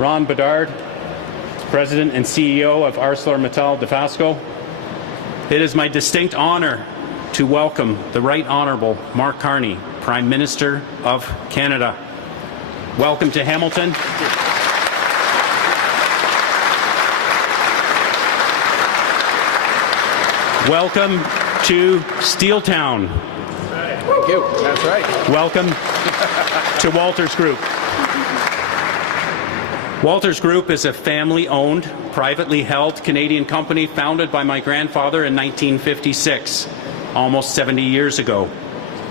Ron Bedard, President and CEO of ArcelorMittal Dofasco. It is my distinct honor to welcome the Right Honourable Mark Carney, Prime Minister of Canada. Welcome to Hamilton. Welcome to Steeltown. Thank you. That's right. Welcome to Walters Group. Walters Group is a family-owned, privately held Canadian company founded by my grandfather in 1956, almost 70 years ago.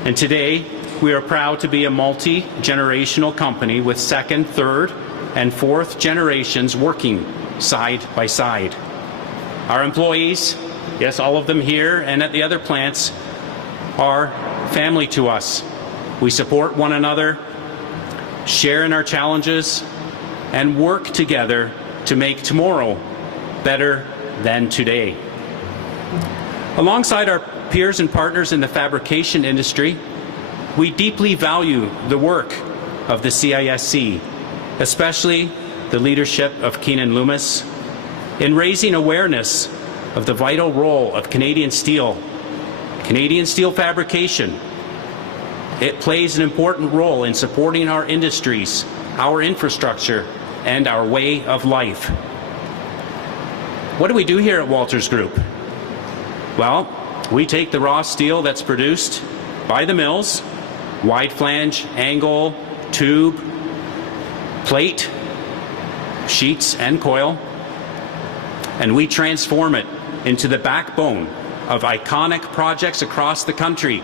And today, we are proud to be a multi-generational company with second, third, and fourth generations working side by side. Our employees, yes, all of them here and at the other plants, are family to us. We support one another, share in our challenges, and work together to make tomorrow better than today. Alongside our peers and partners in the fabrication industry, we deeply value the work of the CISC, especially the leadership of Keenan Loomis, in raising awareness of the vital role of Canadian steel fabrication. It plays an important role in supporting our industries, our infrastructure, and our way of life. What do we do here at Walters Group? Well, we take the raw steel that's produced by the mills, wide flange, angle, tube, plate, sheets, and coil, and we transform it into the backbone of iconic projects across the country,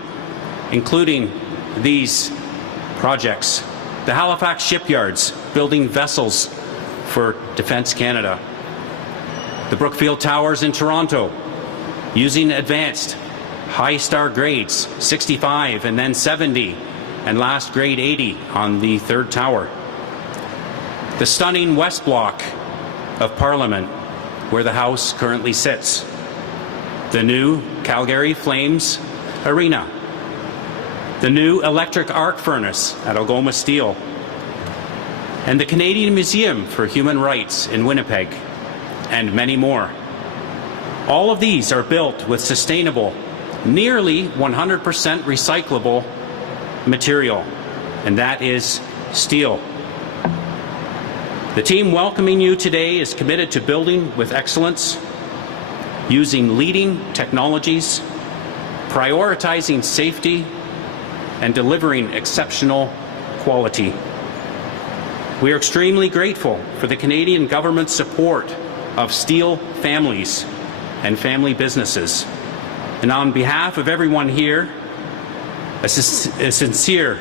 including these projects. The Halifax shipyards building vessels for Defence Canada. The Brookfield Towers in Toronto using advanced high star grades, 65 and then 70, and last grade 80 on the third tower. The stunning West Block of Parliament, where the House currently sits. The new Calgary Flames Arena. The new electric arc furnace at Algoma Steel, and the Canadian Museum for Human Rights in Winnipeg, and many more. All of these are built with sustainable, nearly 100% recyclable material, and that is steel. The team welcoming you today is committed to building with excellence, using leading technologies, prioritizing safety, and delivering exceptional quality. We are extremely grateful for the Canadian government's support of steel families and family businesses. And on behalf of everyone here, a sincere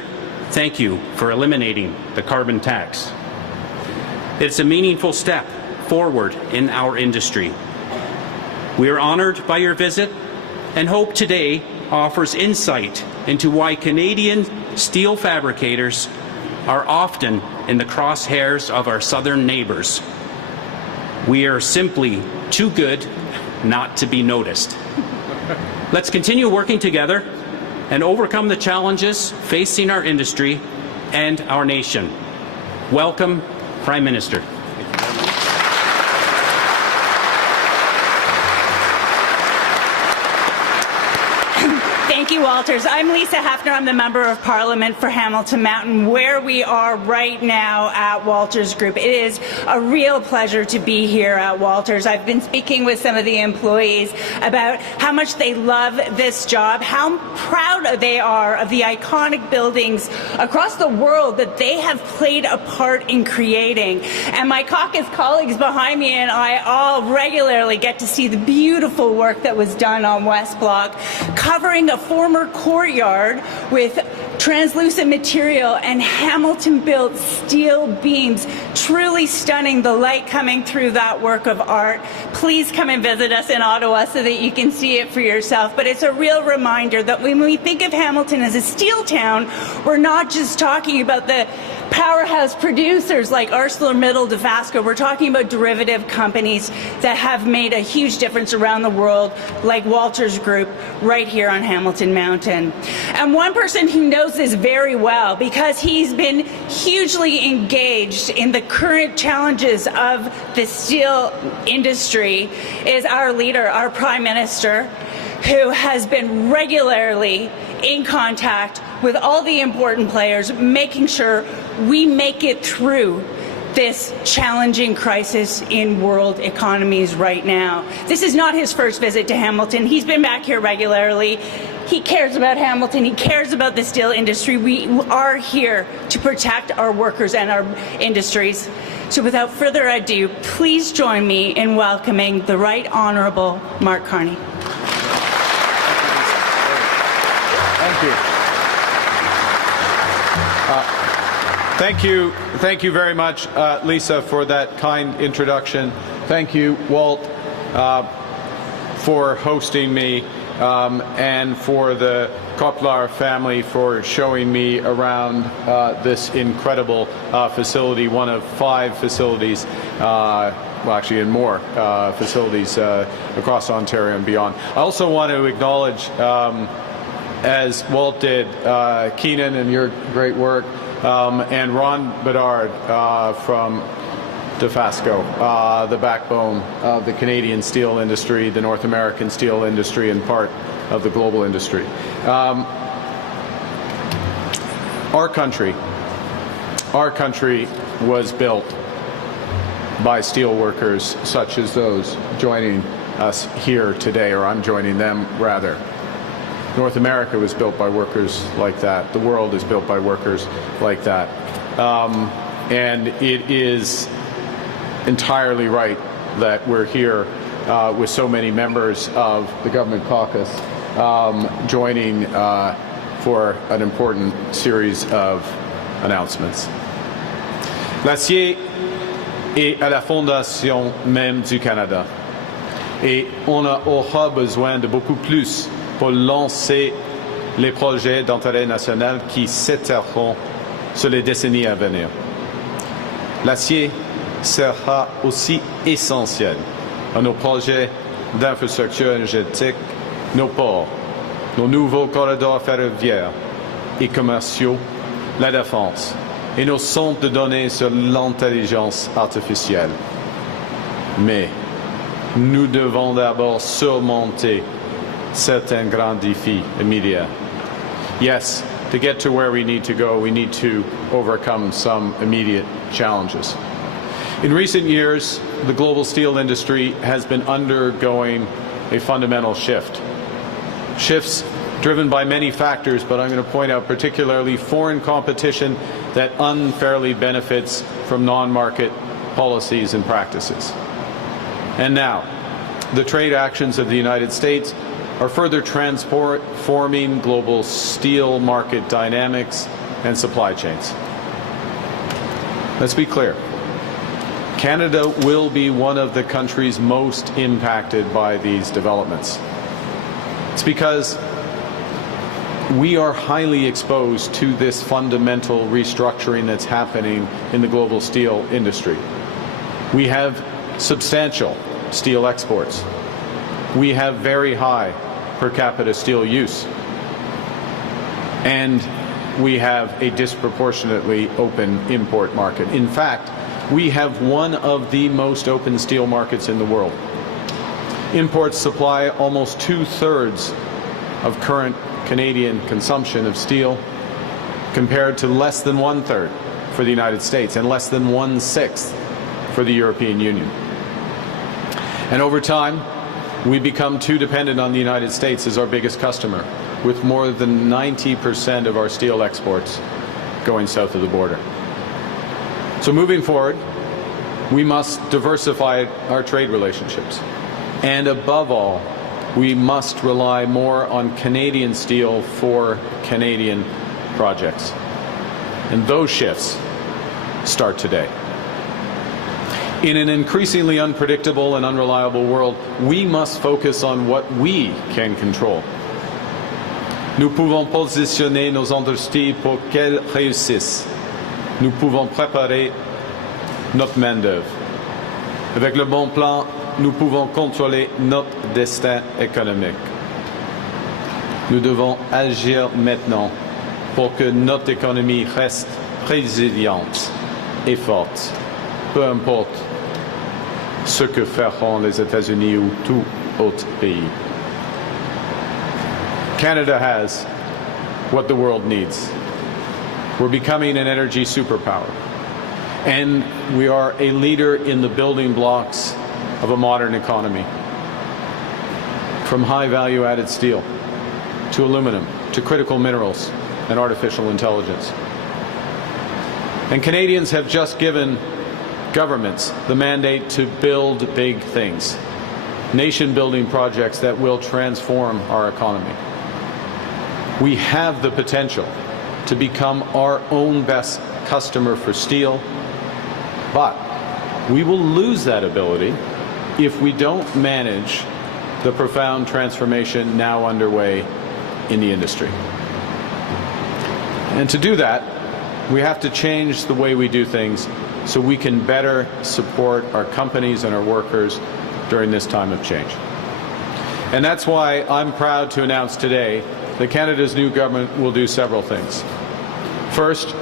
thank you for eliminating the carbon tax. It's a meaningful step forward in our industry. We are honored by your visit and hope today offers insight into why Canadian steel fabricators are often in the crosshairs of our southern neighbours. We are simply too good not to be noticed. Let's continue working together and overcome the challenges facing our industry and our nation. Welcome, Prime Minister. Thank you, Walters. I'm Lisa Hefner. I'm the Member of Parliament for Hamilton Mountain, where we are right now at Walters Group. It is a real pleasure to be here at Walters. I've been speaking with some of the employees about how much they love this job, how proud they are of the iconic buildings across the world that they have played a part in creating. And my caucus colleagues behind me and I all regularly get to see the beautiful work that was done on West Block, covering a former courtyard with translucent material and Hamilton-built steel beams. Truly stunning, the light coming through that work of art. Please come and visit us in Ottawa so that you can see it for yourself. But it's a real reminder that when we think of Hamilton as a steel town, we're not just talking about the powerhouse producers like ArcelorMittal, Dofasco. We're talking about derivative companies that have made a huge difference around the world, like Walters Group, right here on Hamilton Mountain. And one person who knows this very well, because he's been hugely engaged in the current challenges of the steel industry, is our leader, our Prime Minister, who has been regularly in contact with all the important players, making sure we make it through this challenging crisis in world economies right now. This is not his first visit to Hamilton. He's been back here regularly. He cares about Hamilton. He cares about the steel industry. We are here to protect our workers and our industries. So without further ado, please join me in welcoming the Right Honourable Mark Carney. Thank you. Thank you very much, Lisa, for that kind introduction. Thank you, Walt, for hosting me, and for the Koplar family for showing me around this incredible facility, one of 5 facilities, well, actually in more facilities across Ontario and beyond. I also want to acknowledge, as Walt did, Keenan and your great work, and Ron Bedard from Dofasco, the backbone of the Canadian steel industry, the North American steel industry, and part of the global industry. Our country was built by steel workers such as those joining us here today, or I'm joining them rather. North America was built by workers like that. The world is built by workers like that. And it is entirely right that we're here with so many members of the government caucus joining for an important series of announcements. L'acier est à la fondation même du Canada. Et on aura besoin de beaucoup plus pour lancer les projets d'intérêt national qui s'étaleront sur les décennies à venir. L'acier sera aussi essentiel à nos projets d'infrastructure énergétique, nos ports, nos nouveaux corridors ferroviaires et commerciaux, la défense et nos centres de données sur l'intelligence artificielle. Mais nous devons d'abord surmonter certains grands défis immédiats. Yes, to get to where we need to go, we need to overcome some immediate challenges. In recent years, the global steel industry has been undergoing a fundamental shift. Shifts driven by many factors, but I'm going to point out particularly foreign competition that unfairly benefits from non-market policies and practices. And now, the trade actions of the United States are further transforming global steel market dynamics and supply chains. Let's be clear. Canada will be one of the countries most impacted by these developments. It's because we are highly exposed to this fundamental restructuring that's happening in the global steel industry. We have substantial steel exports. We have very high per capita steel use. And we have a disproportionately open import market. In fact, we have one of the most open steel markets in the world. Imports supply almost 2/3 of current Canadian consumption of steel, compared to less than 1/3 for the United States and less than 1/6 for the European Union. And over time, we become too dependent on the United States as our biggest customer, with more than 90% of our steel exports going south of the border. So moving forward, we must diversify our trade relationships. And above all, we must rely more on Canadian steel for Canadian projects. And those shifts start today. In an increasingly unpredictable and unreliable world, we must focus on what we can control. Nous pouvons positionner nos industries pour qu'elles réussissent. nous pouvons préparer notre main-d'œuvre. Avec le bon plan, nous pouvons contrôler notre destin économique. Nous devons agir maintenant pour que notre économie reste résiliente et forte, peu importe ce que feront les États-Unis ou tout autre pays. Canada has what the world needs. We're becoming an energy superpower, and we are a leader in the building blocks of a modern economy. From high value-added steel to aluminum to critical minerals and artificial intelligence. And Canadians have just given governments the mandate to build big things, nation-building projects that will transform our economy. We have the potential to become our own best customer for steel, but we will lose that ability if we don't manage the profound transformation now underway in the industry. And to do that, we have to change the way we do things so we can better support our companies and our workers during this time of change. And that's why I'm proud to announce today that Canada's new government will do several things. First,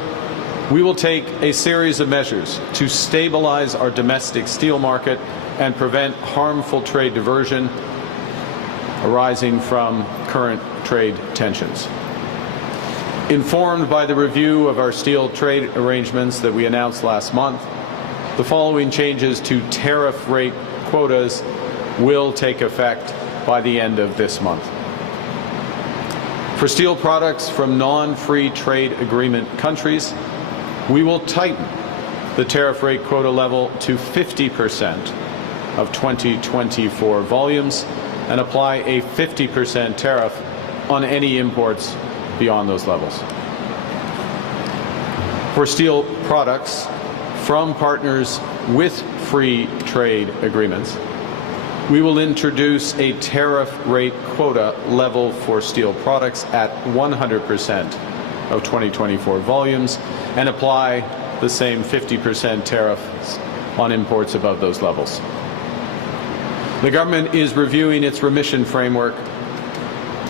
we will take a series of measures to stabilize our domestic steel market and prevent harmful trade diversion arising from current trade tensions. Informed by the review of our steel trade arrangements that we announced last month, the following changes to tariff rate quotas will take effect by the end of this month. For steel products from non-free trade agreement countries, we will tighten the tariff rate quota level to 50% of 2024 volumes and apply a 50% tariff on any imports beyond those levels. For steel products from partners with free trade agreements, we will introduce a tariff rate quota level for steel products at 100% of 2024 volumes and apply the same 50% tariffs on imports above those levels. The government is reviewing its remission framework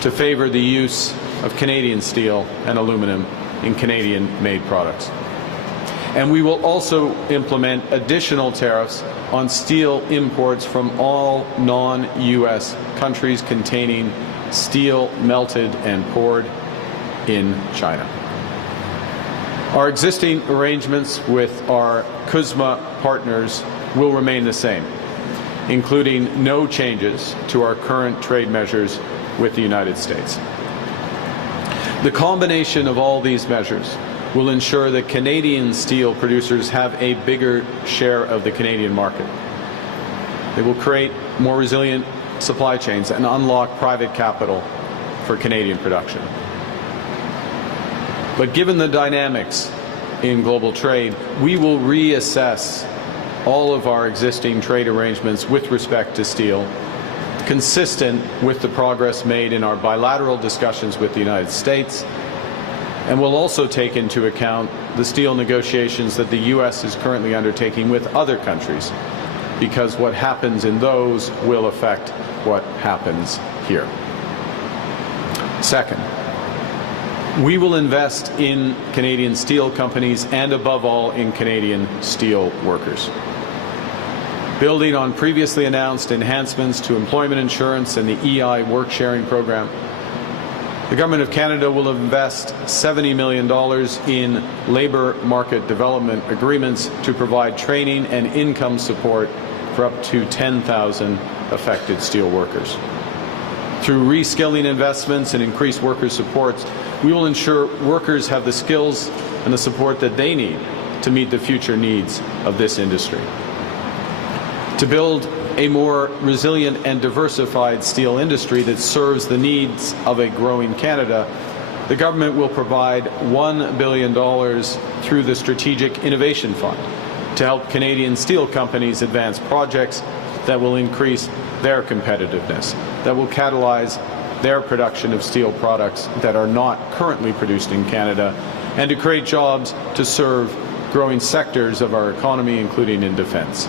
to favor the use of Canadian steel and aluminum in Canadian-made products. And we will also implement additional tariffs on steel imports from all non-U.S. countries containing steel melted and poured in China. Our existing arrangements with our CUSMA partners will remain the same, including no changes to our current trade measures with the United States. The combination of all these measures will ensure that Canadian steel producers have a bigger share of the Canadian market. They will create more resilient supply chains and unlock private capital for Canadian production. But given the dynamics in global trade, we will reassess all of our existing trade arrangements with respect to steel, consistent with the progress made in our bilateral discussions with the United States, and will also take into account the steel negotiations that the U.S. is currently undertaking with other countries, because what happens in those will affect what happens here. Second, we will invest in Canadian steel companies and, above all, in Canadian steel workers. Building on previously announced enhancements to employment insurance and the EI work-sharing program, the Government of Canada will invest $70 million in labour market development agreements to provide training and income support for up to 10,000 affected steel workers. Through reskilling investments and increased worker supports, we will ensure workers have the skills and the support that they need to meet the future needs of this industry. To build a more resilient and diversified steel industry that serves the needs of a growing Canada, the government will provide $1 billion through the Strategic Innovation Fund to help Canadian steel companies advance projects that will increase their competitiveness, that will catalyze their production of steel products that are not currently produced in Canada, and to create jobs to serve growing sectors of our economy, including in defense.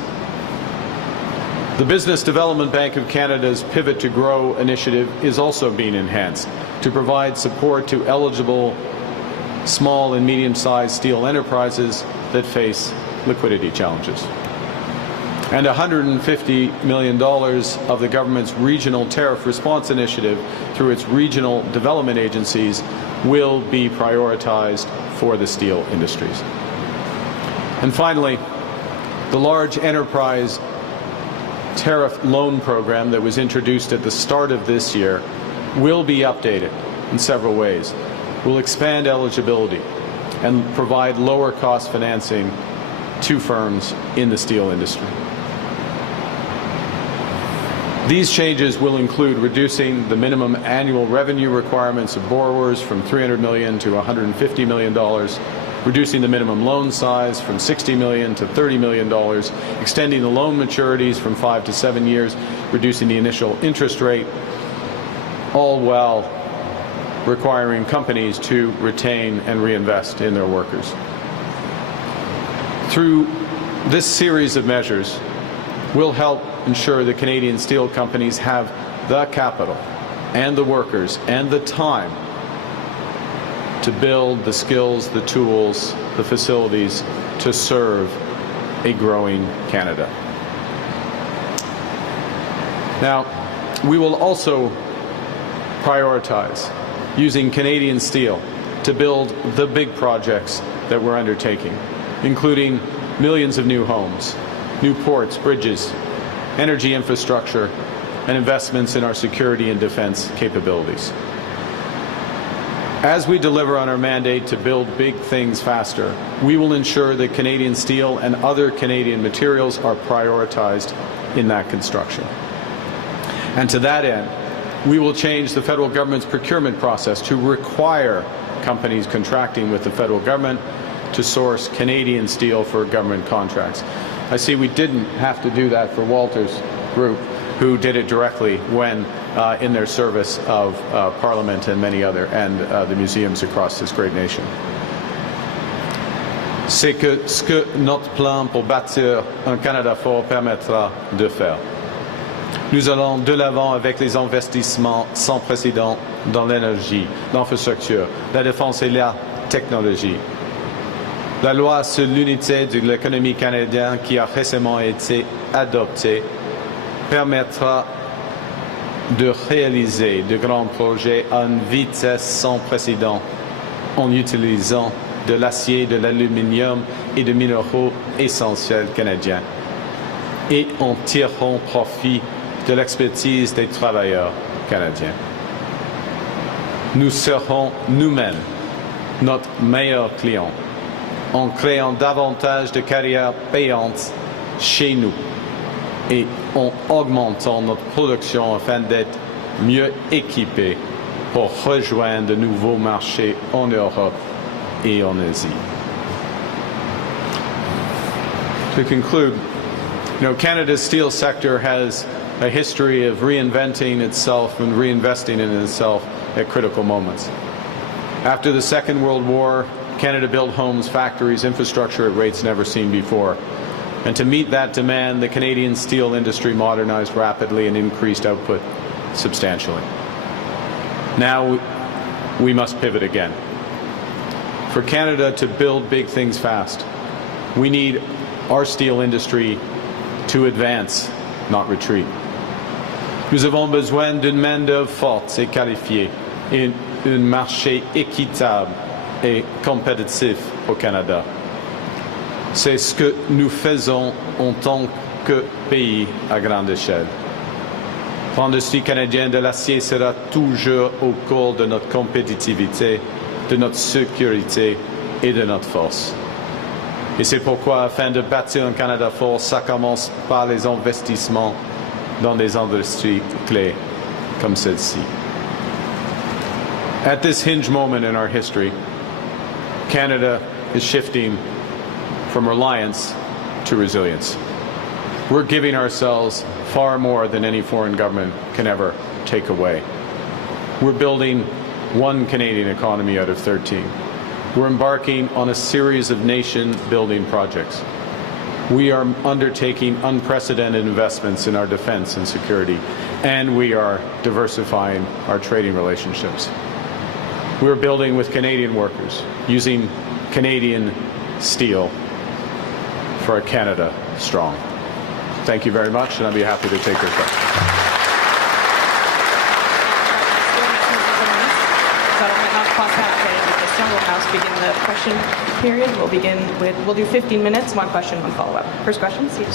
The Business Development Bank of Canada's Pivot to Grow initiative is also being enhanced to provide support to eligible small and medium-sized steel enterprises that face liquidity challenges. And $150 million of the government's Regional Tariff Response Initiative through its regional development agencies will be prioritized for the steel industries. And finally, the large enterprise tariff loan program that was introduced at the start of this year will be updated in several ways. We'll expand eligibility and provide lower cost financing to firms in the steel industry. These changes will include reducing the minimum annual revenue requirements of borrowers from $300 million to $150 million, reducing the minimum loan size from $60 million to $30 million, extending the loan maturities from 5 to 7 years, reducing the initial interest rate, all while requiring companies to retain and reinvest in their workers. Through this series of measures, we'll help ensure that Canadian steel companies have the capital and the workers and the time to build the skills, the tools, the facilities to serve a growing Canada. Now, we will also prioritize using Canadian steel to build the big projects that we're undertaking, including millions of new homes, new ports, bridges, energy infrastructure, and investments in our security and defense capabilities. As we deliver on our mandate to build big things faster, we will ensure that Canadian steel and other Canadian materials are prioritized in that construction. And to that end, we will change the federal government's procurement process to require companies contracting with the federal government to source Canadian steel for government contracts. I see we didn't have to do that for Walter's group, who did it directly when in their service of Parliament and many other, and the museums across this great nation. C'est ce que notre plan pour bâtir un Canada fort permettra de faire. Nous allons de l'avant avec les investissements sans précédent dans l'énergie, l'infrastructure, la défense et la technologie. La loi sur l'unité de l'économie canadienne qui a récemment été adoptée permettra de réaliser de grands projets à une vitesse sans précédent en utilisant de l'acier, de l'aluminium et de minéraux essentiels canadiens et en tirant profit de l'expertise des travailleurs canadiens. Nous serons nous-mêmes notre meilleur client en créant davantage de carrières payantes chez nous et en augmentant notre production afin d'être mieux équipés pour rejoindre de nouveaux marchés en Europe et en Asie. To conclude, Canada's steel sector has a history of reinventing itself and reinvesting in itself at critical moments. After the Second World War, Canada built homes, factories, infrastructure at rates never seen before. And to meet that demand, the Canadian steel industry modernized rapidly and increased output substantially. Now we must pivot again. For Canada to build big things fast, we need our steel industry to advance, not retreat. Nous avons besoin d'une main-d'œuvre forte et qualifiée et un marché équitable et compétitif au Canada. C'est ce que nous faisons en tant que pays à grande échelle. L'industrie canadienne de l'acier sera toujours au cœur de notre compétitivité, de notre sécurité et de notre force. Et c'est pourquoi, afin de bâtir un Canada fort, ça commence par les investissements dans des industries clés comme celle-ci. At this hinge moment in our history, Canada is shifting from reliance to resilience. We're giving ourselves far more than any foreign government can ever take away. We're building one Canadian economy out of 13. We're embarking on a series of nation-building projects. We are undertaking unprecedented investments in our defense and security, and we are diversifying our trading relationships. We're building with Canadian workers, using Canadian steel for a Canada strong. Thank you very much, and I'll be happy to take your questions. We'll now begin the question period. We'll do 15 minutes, one question, one follow-up. First question, Steve.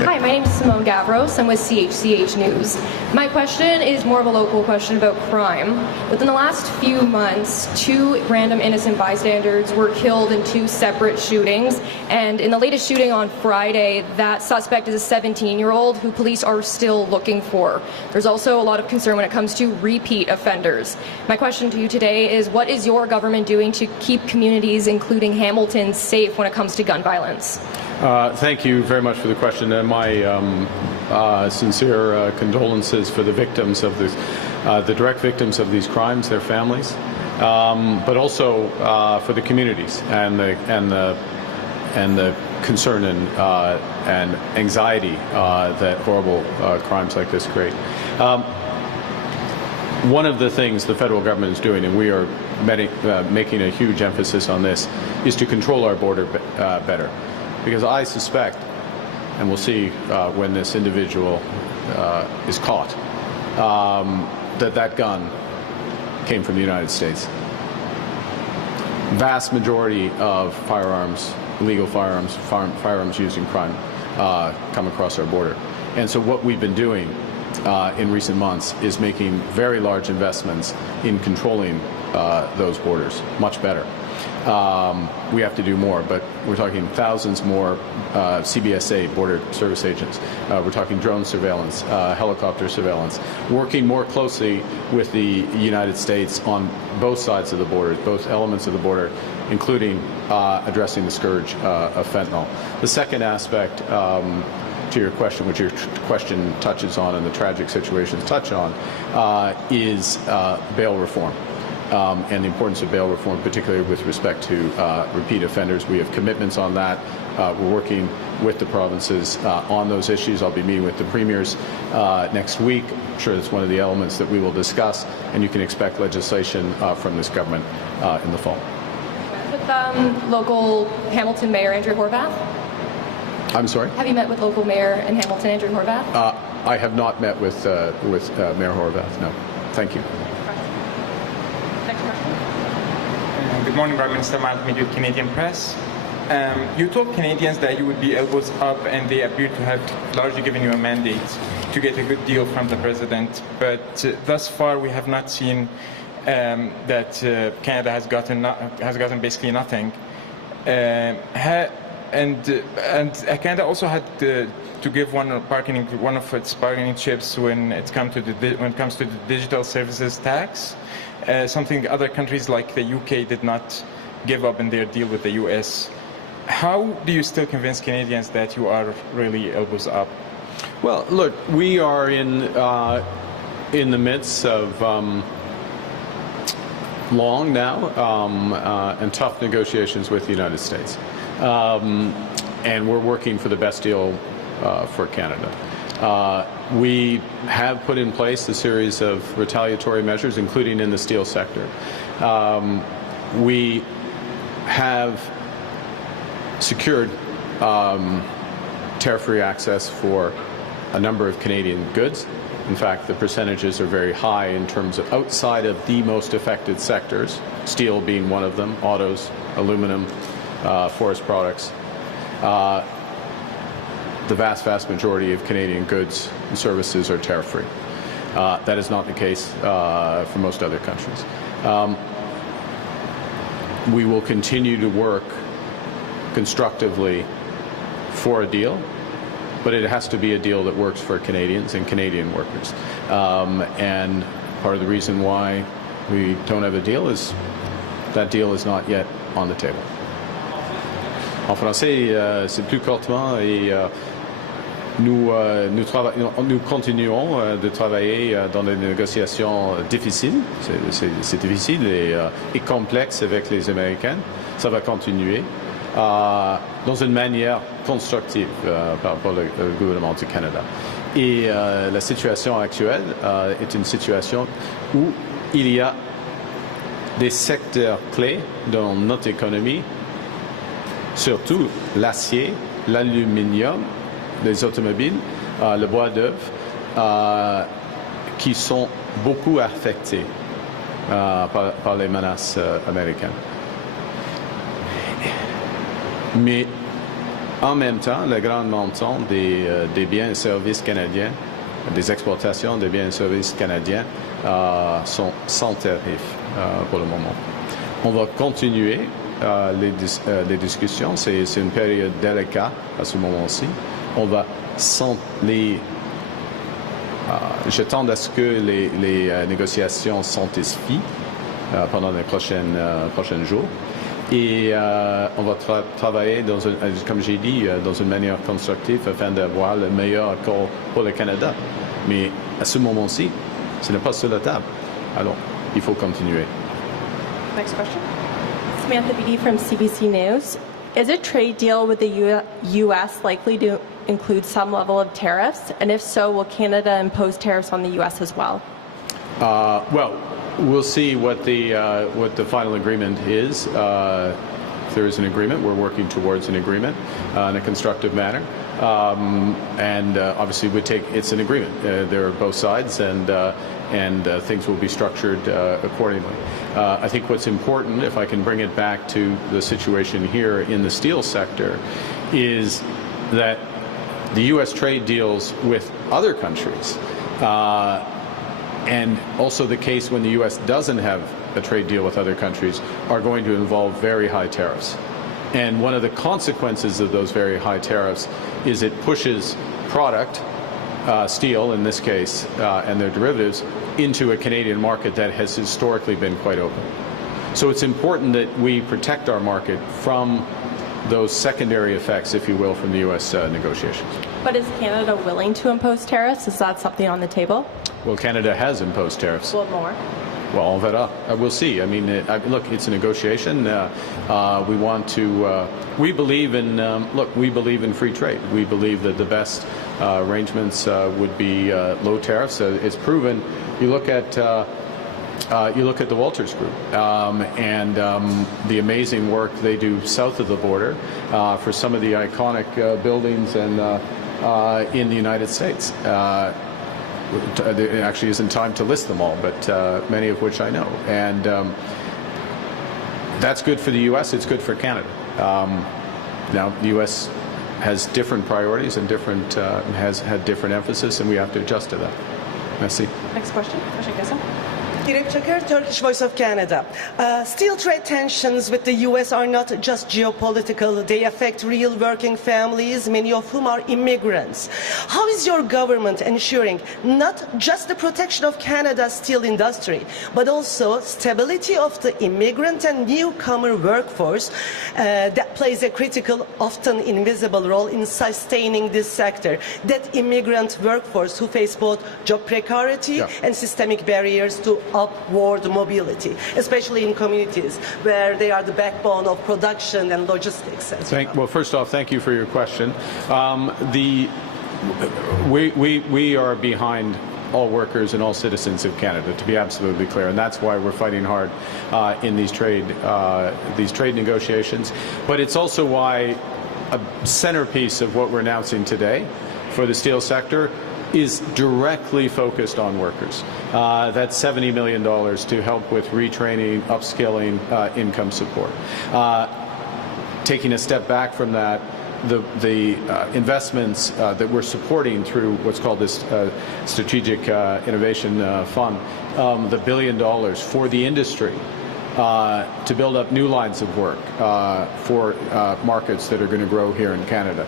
Hi, my name is Simone Gavros. I'm with CHCH News. My question is more of a local question about crime. Within the last few months, 2 random innocent bystanders were killed in 2 separate shootings. And in the latest shooting on Friday, that suspect is a 17-year-old who police are still looking for. There's also a lot of concern when it comes to repeat offenders. My question to you today is, what is your government doing to keep communities, including Hamilton, safe when it comes to gun violence? Thank you very much for the question, and my sincere condolences for the victims of this, the direct victims of these crimes, their families, but also for the communities and the concern and anxiety that horrible crimes like this create. One of the things the federal government is doing, and we are making a huge emphasis on this, is to control our border better. Because I suspect, and we'll see when this individual is caught, that gun came from the United States. Vast majority of firearms, illegal firearms, firearms used in crime, come across our border. And so what we've been doing in recent months is making very large investments in controlling those borders much better. We have to do more, but we're talking thousands more CBSA, border service agents. We're talking drone surveillance, helicopter surveillance, working more closely with the United States on both sides of the border, both elements of the border, including addressing the scourge of fentanyl. The second aspect to your question, which your question touches on and the tragic situations touch on, is bail reform. And the importance of bail reform, particularly with respect to repeat offenders. We have commitments on that. We're working with the provinces on those issues. I'll be meeting with the premiers next week. I'm sure that's one of the elements that we will discuss, and you can expect legislation from this government in the fall. With local Hamilton Mayor Andrew Horvath? I'm sorry? Have you met with local mayor in Hamilton, Andrew Horvath? I have not met with Mayor Horvath, no. Thank you. Good morning, Prime Minister. Mark Mead with Canadian Press. You told Canadians that you would be elbows up, and they appear to have largely given you a mandate to get a good deal from the President. But thus far, we have not seen that Canada has gotten basically nothing. And Canada also had to give one of its bargaining chips when it comes to the digital services tax. Something other countries like the UK did not give up in their deal with the US. How do you still convince Canadians that you are really elbows up? Well, look, we are in the midst of long now and tough negotiations with the United States. And we're working for the best deal for Canada. We have put in place a series of retaliatory measures, including in the steel sector. We have secured tariff-free access for a number of Canadian goods. In fact, the percentages are very high in terms of outside of the most affected sectors, steel being one of them, autos, aluminum, forest products. The vast majority of Canadian goods and services are tariff-free. That is not the case for most other countries. We will continue to work constructively for a deal, but it has to be a deal that works for Canadians and Canadian workers. And part of the reason why we don't have a deal is that deal is not yet on the table. En français, c'est plus courtement et nous continuons de travailler dans des négociations difficiles. C'est difficile et complexe avec les Américains. Ça va continuer dans une manière constructive par rapport au gouvernement du Canada. Et la situation actuelle est une situation où il y a des secteurs clés dans notre économie, surtout l'acier, l'aluminium, les automobiles, le bois d'œuvre, qui sont beaucoup affectés par les menaces américaines. Mais en même temps, le grand montant des biens et services canadiens, des exportations des biens et services canadiens sont sans tarif pour le moment. On va continuer les discussions. C'est une période délicate à ce moment-ci. On va j'attends à ce que les négociations s'intensifient pendant les prochains jours. Et on va travailler, comme j'ai dit, dans une manière constructive afin d'avoir le meilleur accord pour le Canada. Mais à ce moment-ci, ce n'est pas sur la table. Alors, il faut continuer. Next question. Samantha Beatty from CBC News. Is a trade deal with the U.S. likely to include some level of tariffs? And if so, will Canada impose tariffs on the U.S. as well? Well, we'll see what the final agreement is. If there is an agreement, we're working towards an agreement in a constructive manner. And obviously, it's an agreement. There are both sides, and things will be structured accordingly. I think what's important, if I can bring it back to the situation here in the steel sector, is that the U.S. trade deals with other countries, and also the case when the U.S. doesn't have a trade deal with other countries, are going to involve very high tariffs. And one of the consequences of those very high tariffs is it pushes product, steel in this case, and their derivatives, into a Canadian market that has historically been quite open. So it's important that we protect our market from those secondary effects, if you will, from the U.S. Negotiations. But is Canada willing to impose tariffs? Is that something on the table? Well, Canada has imposed tariffs. Well, more. Well, on verra. We'll see. I mean, look, it's a negotiation. We want to. We believe in. We believe in free trade. We believe that the best arrangements would be low tariffs. It's proven. You look at the Walters Group and the amazing work they do south of the border for some of the iconic buildings and in the United States. There actually isn't time to list them all, but many of which I know. And that's good for the U.S., it's good for Canada. Now, the U.S. has different priorities and has had different emphasis, and we have to adjust to that. Merci. Next question. Direk Çakır, Turkish Voice of Canada. Steel trade tensions with the U.S. are not just geopolitical. They affect real working families, many of whom are immigrants. How is your government ensuring not just the protection of Canada's steel industry, but also stability of the immigrant and newcomer workforce that plays a critical, often invisible role in sustaining this sector? That immigrant workforce who face both job precarity and systemic barriers to upward mobility, especially in communities where they are the backbone of production and logistics. Well, first off, thank you for your question. We are behind all workers and all citizens of Canada, to be absolutely clear, and that's why we're fighting hard in these trade negotiations. But it's also why a centerpiece of what we're announcing today for the steel sector is directly focused on workers. That's $70 million to help with retraining, upskilling, income support. Taking a step back from that, the investments that we're supporting through what's called this Strategic Innovation Fund, the $1 billion for the industry to build up new lines of work for markets that are going to grow here in Canada.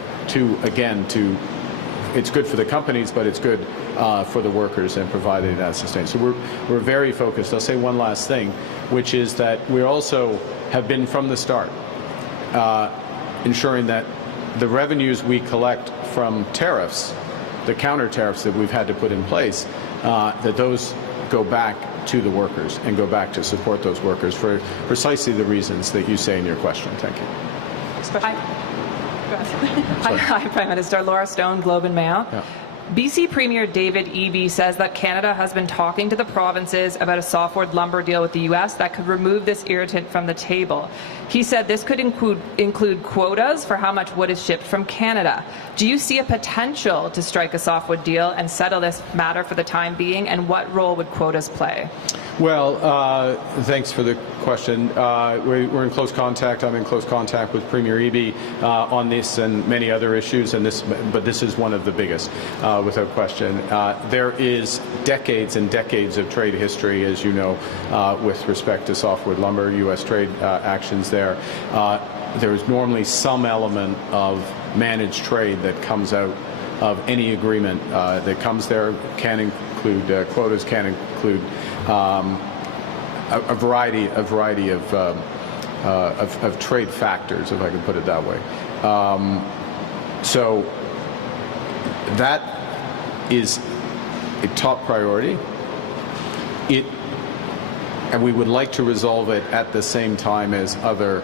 It's good for the companies, but it's good for the workers and providing that sustain. So we're very focused. I'll say one last thing, which is that we also have been from the start ensuring that the revenues we collect from tariffs, the counter tariffs that we've had to put in place, that those go back to the workers and go back to support those workers for precisely the reasons that you say in your question. Thank you. Hi, Prime Minister. Laura Stone, Globe and Mail. Yeah. BC Premier David Eby says that Canada has been talking to the provinces about a softwood lumber deal with the U.S. that could remove this irritant from the table. He said this could include quotas for how much wood is shipped from Canada. Do you see a potential to strike a softwood deal and settle this matter for the time being, and what role would quotas play? Well, thanks for the question. We're in close contact. I'm in close contact with Premier Eby on this and many other issues, but this is one of the biggest, without question. There is decades and decades of trade history, as you know, with respect to softwood lumber, U.S. trade actions there. There is normally some element of managed trade that comes out of any agreement that comes there. Can include quotas, can include a variety of trade factors, if I can put it that way. So that is a top priority. And we would like to resolve it at the same time as other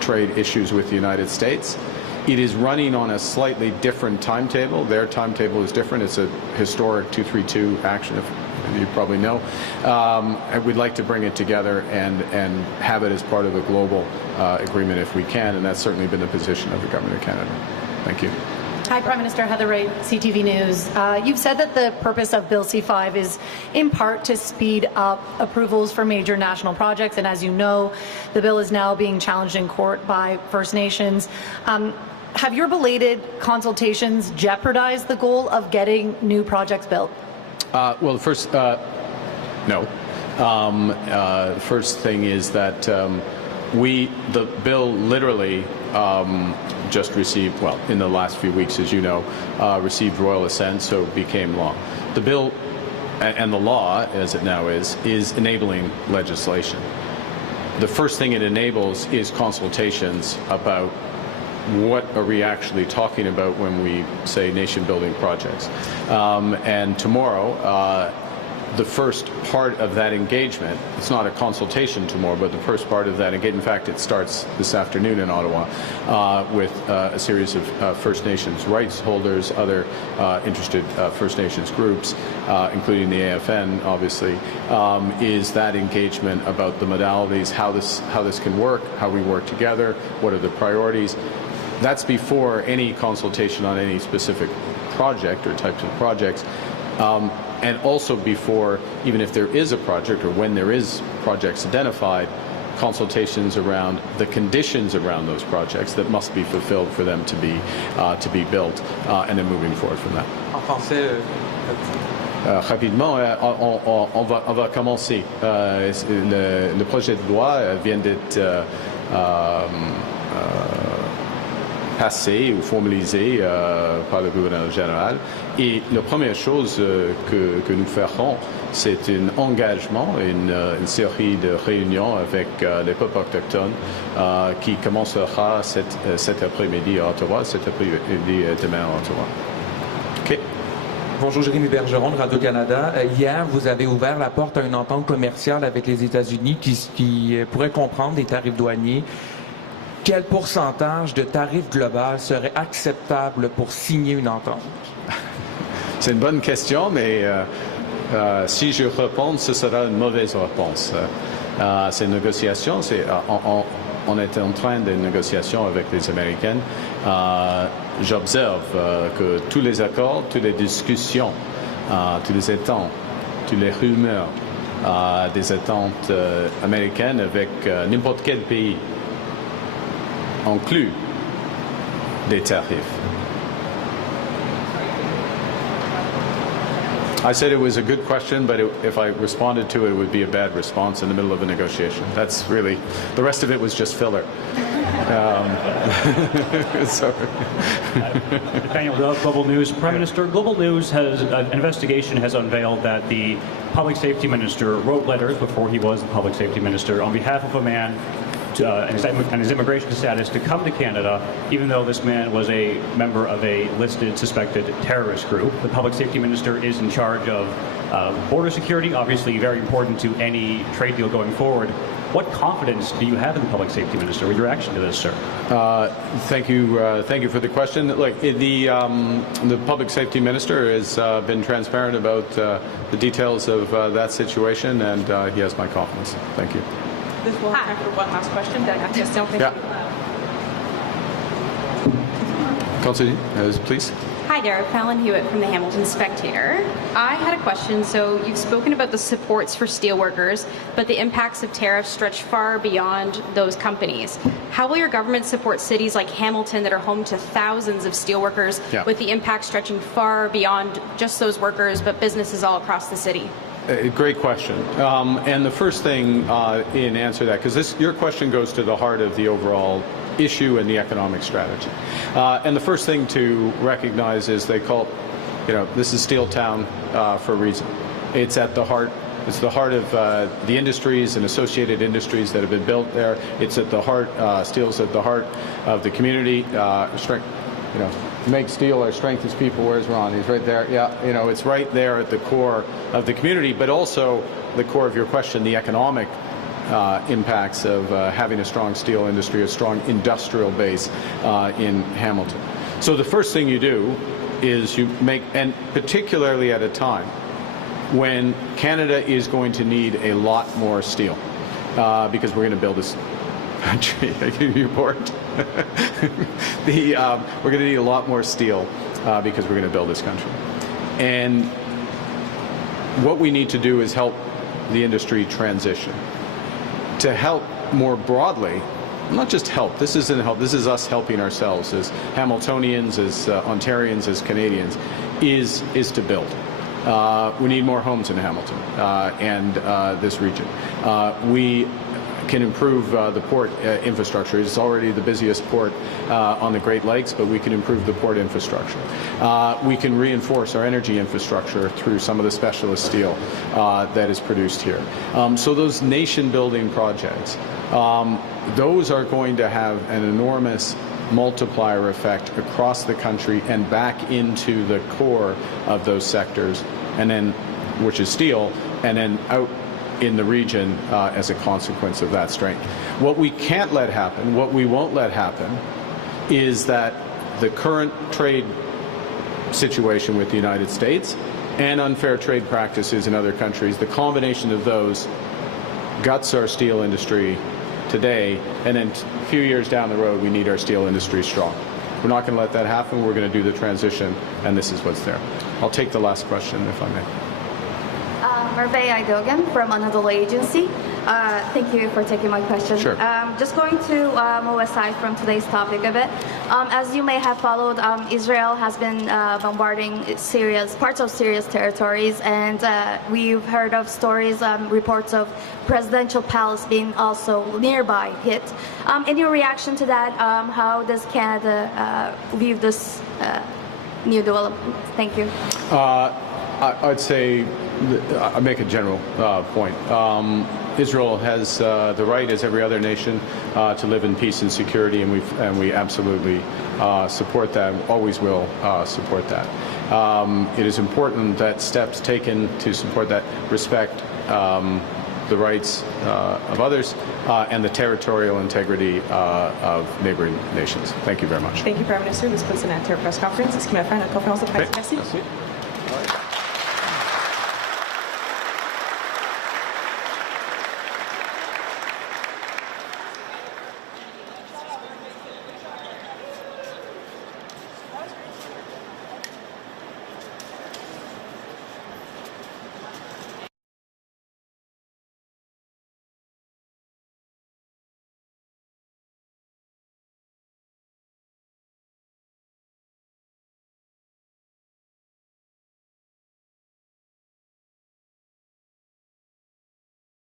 trade issues with the United States. It is running on a slightly different timetable. Their timetable is different. It's a historic 232 action, if you probably know. And we'd like to bring it together and have it as part of a global agreement if we can, and that's certainly been the position of the Government of Canada. Thank you. Hi, Prime Minister. Heather Wright, CTV News. You've said that the purpose of Bill C-5 is in part to speed up approvals for major national projects, and as you know, the bill is now being challenged in court by First Nations. Have your belated consultations jeopardized the goal of getting new projects built? Well, first, no. First thing is that the bill literally just received, well, in the last few weeks, as you know, received royal assent, so it became law. The bill and the law, as it now is enabling legislation. The first thing it enables is consultations about what are we actually talking about when we say nation-building projects. And tomorrow, the first part of that engagement, it's not a consultation tomorrow, but the first part of that engagement, in fact, it starts this afternoon in Ottawa with a series of First Nations rights holders, other interested First Nations groups, including the AFN, obviously, is that engagement about the modalities, how this can work, how we work together, what are the priorities. That's before any consultation on any specific project or types of projects. And also before, even if there is a project or when there is projects identified, consultations around the conditions around those projects that must be fulfilled for them to be built, and then moving forward from that. En français, rapidement, on va commencer. Le projet de loi vient d'être passé ou formalisé par le gouverneur général. Et la première chose que nous ferons, c'est un engagement, une série de réunions avec les peuples autochtones qui commencera cet après-midi à Ottawa, cet après-midi demain à Ottawa. OK. Bonjour, Jérémy Bergeron de Radio-Canada. Hier, vous avez ouvert la porte à une entente commerciale avec les États-Unis qui pourrait comprendre des tarifs douaniers. Quel pourcentage de tarif global serait acceptable pour signer une entente? C'est une bonne question, mais si je réponds, ce sera une mauvaise réponse. Ces négociations, on est en train de négociations avec les Américains. J'observe que tous les accords, toutes les discussions, tous les attentes, toutes les rumeurs des attentes américaines avec n'importe quel pays inclut des tarifs. I said it was a good question, but if I responded to it, it would be a bad response in the middle of a negotiation. That's really, the rest of it was just filler. Sorry. Daniel Dove, Global News. Prime Minister, Global News an investigation has unveiled that the public safety minister wrote letters before he was the public safety minister on behalf of a man and his immigration status to come to Canada, even though this man was a member of a listed suspected terrorist group. The public safety minister is in charge of border security, obviously very important to any trade deal going forward. What confidence do you have in the public safety minister? With your reaction to this, sir? Thank you for the question. Look, the public safety minister has been transparent about the details of that situation, and he has my confidence. Thank you. This will have time for one last question. Yeah. Councillor, please. Hi there, Fallon Hewitt from the Hamilton Spectator. I had a question. So you've spoken about the supports for steelworkers, but the impacts of tariffs stretch far beyond those companies. How will your government support cities like Hamilton that are home to thousands of steelworkers with the impact stretching far beyond just those workers, but businesses all across the city? Great question. And the first thing in answer to that, because your question goes to the heart of the overall issue and the economic strategy. And the first thing to recognize is they call, this is Steel Town for a reason. It's at the heart. It's the heart of the industries and associated industries that have been built there. It's at the heart. Steel's at the heart of the community. Strength, make steel. Our strength is people. Where's Ron? He's right there. Yeah, it's right there at the core of the community, but also the core of your question, the economic impacts of having a strong steel industry, a strong industrial base in Hamilton. So the first thing you do is you make, and particularly at a time when Canada is going to need a lot more steel, because we're going to build this country. I give you a report. We're going to need a lot more steel because we're going to build this country. And what we need to do is help the industry transition. To help more broadly, not just help, this isn't help, this is us helping ourselves as Hamiltonians, as Ontarians, as Canadians, is to build. We need more homes in Hamilton and this region. We can improve the port infrastructure. It's already the busiest port on the Great Lakes, but we can improve the port infrastructure. We can reinforce our energy infrastructure through some of the specialist steel that is produced here. So those nation-building projects, those are going to have an enormous multiplier effect across the country and back into the core of those sectors, and then, which is steel, and then out in the region as a consequence of that strength. What we can't let happen, what we won't let happen, is that the current trade situation with the United States and unfair trade practices in other countries, the combination of those guts our steel industry today, and then a few years down the road we need our steel industry strong. We're not going to let that happen. We're going to do the transition, and this is what's there. I'll take the last question, if I may. Merve Idogan from Anadolu Agency. Thank you for taking my question. Sure. Just going to move aside from today's topic a bit. As you may have followed, Israel has been bombarding parts of Syria's territories, and we've heard of stories, reports of presidential palace being also nearby hit. In your reaction to that, how does Canada view this new development? Thank you. I'd say, I'll make a general point. Israel has the right, as every other nation, to live in peace and security, and we absolutely support that, always will support that. It is important that steps taken to support that respect the rights of others and the territorial integrity of neighboring nations. Thank you very much. Thank you, Prime Minister. This puts an end to our press conference. Ce qui m'a fait notre conférence de presse. Merci.